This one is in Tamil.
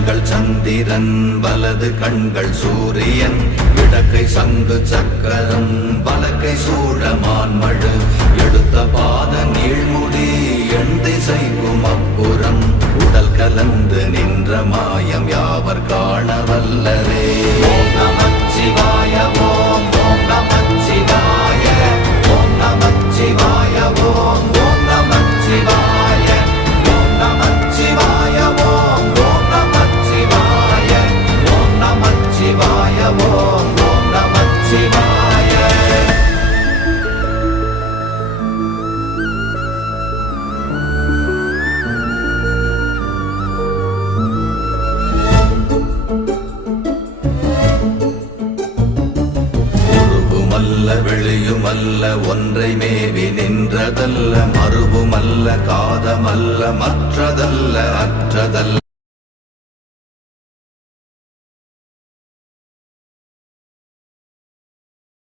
கண்கள் சந்திரன் வலது கண்கள் சூரியன் இடக்கை சங்கு சக்கரம் வலக்கை சூழமான்மழு எடுத்த பாத நீழ்முடி எண் திசைக்கும் அப்புறம் உடல் கலந்து நின்ற மாயம் யாவர் காண வல்லரே. ஓம் நமச்சிவாய ஓம் ஓம் நமச்சிவாய ஓம் நமச்சிவாய ஓம் ஓம் நமச்சிவாய ஓம் நமச்சிவாய ஓம் ஓம் நமச்சிவாய ஓம் நமச்சிவாய ஓம் ஓம் நமச்சிவாய. வெளியுமல்ல ஒன்றை மேவி நின்றதல்ல மறுவுமல்ல காதமல்ல மற்றதல்ல அற்றதல்ல